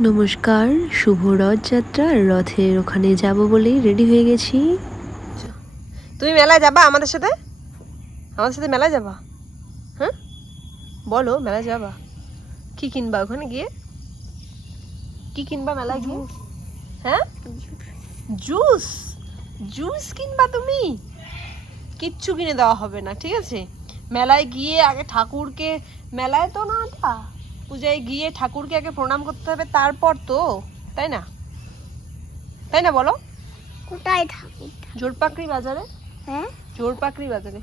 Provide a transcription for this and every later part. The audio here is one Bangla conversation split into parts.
নমস্কার শুভ রথযাত্রা রথের ওখানে যাব বলেই রেডি হয়ে গেছি। তুমি মেলায় যাবা আমাদের সাথে? আমাদের সাথে মেলায় যাবা? হ্যাঁ? বলো মেলায় যাবা। কি কিনবা ওখানে গিয়ে? কি কিনবা মেলায় গিয়ে? হ্যাঁ? জুস? জুস কিনবা তুমি? কিচ্ছু কিনে দেওয়া হবে না ঠিক আছে? মেলায় গিয়ে আগে ঠাকুরকে মেলায় তো না ওটা? পূজায় গিয়ে ঠাকুরকে আগে প্রণাম করতে হবে তারপর তো তাই না? তাই না বলো? কোথায় ঠাকুরটা? জোরপাকড়ি বাজারে? হ্যাঁ? জোরপাকড়ি বাজারে।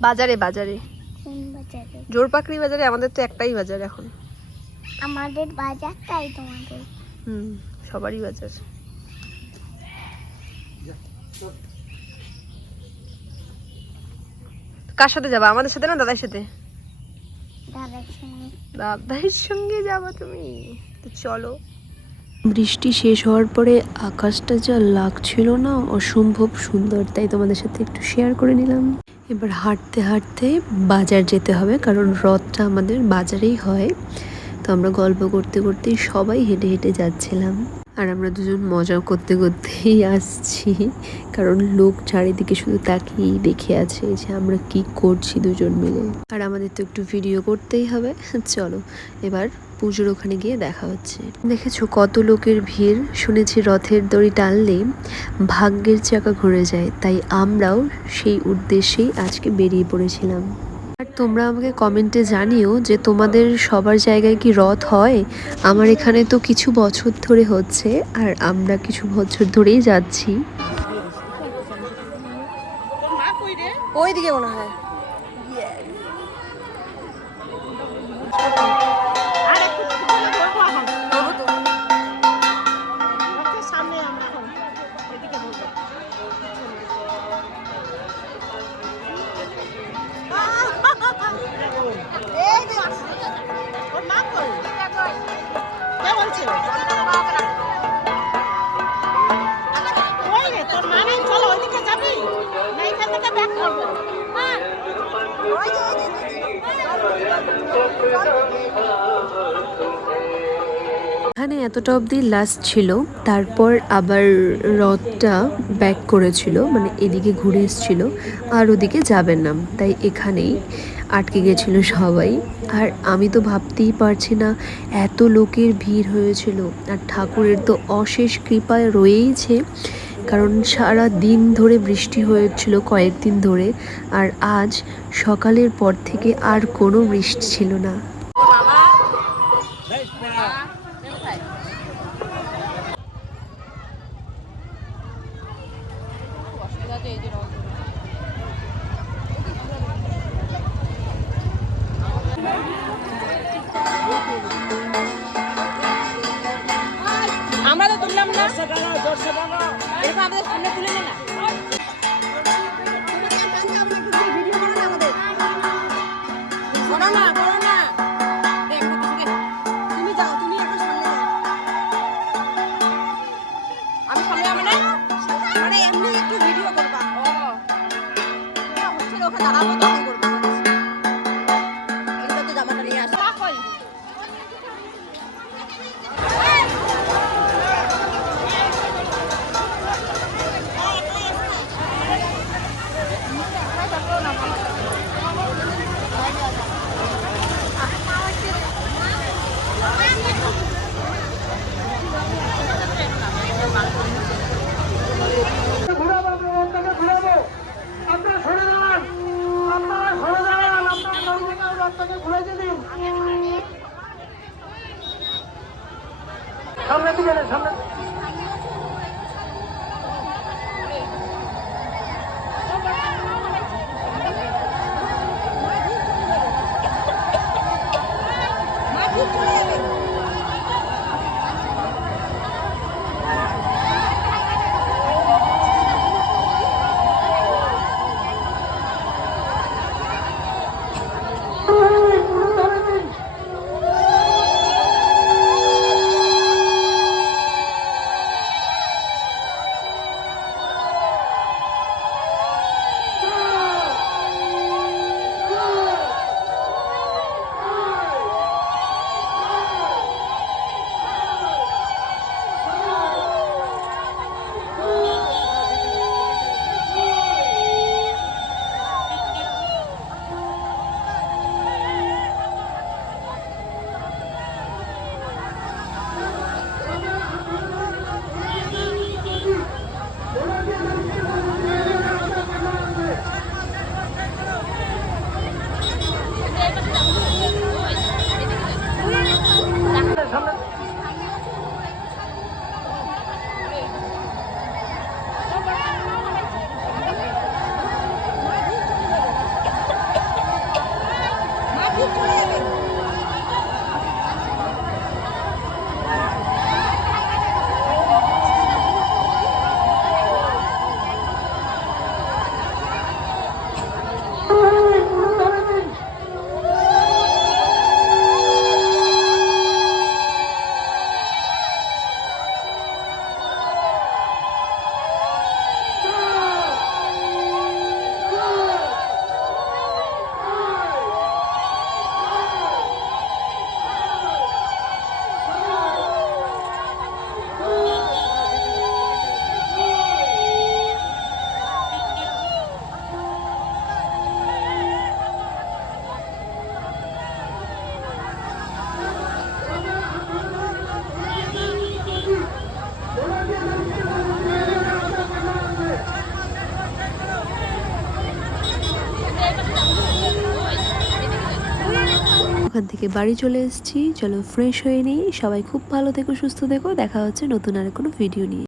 বাজারে বাজারে। কোন বাজারে? জোরপাকড়ি বাজারে আমাদের তো একটাই বাজার এখন। আমাদের বাজারটাই তোমাদের। হুম সবারই বাজার। কার সাথে যাবা? আমাদের সাথে না দাদার সাথে? দাদার সঙ্গে যাব তুমি? তো চলো। বৃষ্টি শেষ হওয়ার পরে আকাশটা যা লাগছিল না অসম্ভব সুন্দর, তাই তোমাদের সাথে একটু শেয়ার করে নিলাম। এবার হাঁটতে হাঁটতে বাজার যেতে হবে, কারণ রথটা আমাদের বাজারেই হয়। তো আমরা গল্প করতে করতেই সবাই হেঁটে হেঁটে যাচ্ছিলাম। আর আমরা দুজন মজা করতে করতেই আসছি। কারণ লোক চারিদিকে শুধু তাকিয়েই দেখে আছে যে আমরা কি করছি দুজন মিলে। আর আমাদের তো একটু ভিডিও করতেই হবে। চলো, এবার পুজোর ওখানে গিয়ে দেখা হচ্ছে। দেখেছ কত লোকের ভিড়? শুনেছি রথের দড়ি টানলে ভাগ্যের চাকা ঘুরে যায়। তাই আমরাও সেই উদ্দেশ্যেই আজকে বেরিয়ে পড়েছিলাম। আর তোমরা আমাকে কমেন্টে জানিও যে তোমাদের সবার জায়গায় কি রথ হয়। আমার এখানে তো কিছু বছর ধরে হচ্ছে আর আমরা কিছু বছর ধরেই যাচ্ছি। ওই দিকে মনে হয়। এখানে এতটা অবধি লাস্ট ছিল, তারপর আবার রথটা ব্যাক করেছিল মানে এদিকে ঘুরে এসেছিল, আর ওদিকে যাবেন না। তাই এখানেই আটকে গেছিল সবাই। আর আমি তো ভাবতেই পারছি না এত লোকের ভিড় হয়েছিল। আর ঠাকুরের তো অশেষ কৃপায় রয়েইছে কারণ সারা দিন ধরে বৃষ্টি হয়েছিল কয়েকদিন ধরে আর আজ সকালের পর থেকে আর কোনো বৃষ্টি ছিল না। এরকম আমাদের সামনে তুলে নে না করো না সামনের দিকে নেন, সামনে। ধরে ওখান থেকে বাড়ি চলে এসেছি। চলো ফ্রেশ হয়ে নিই। সবাই খুব ভালো থেকো, সুস্থ থেকো। দেখা হচ্ছে নতুন আর কোনো ভিডিও নিয়ে।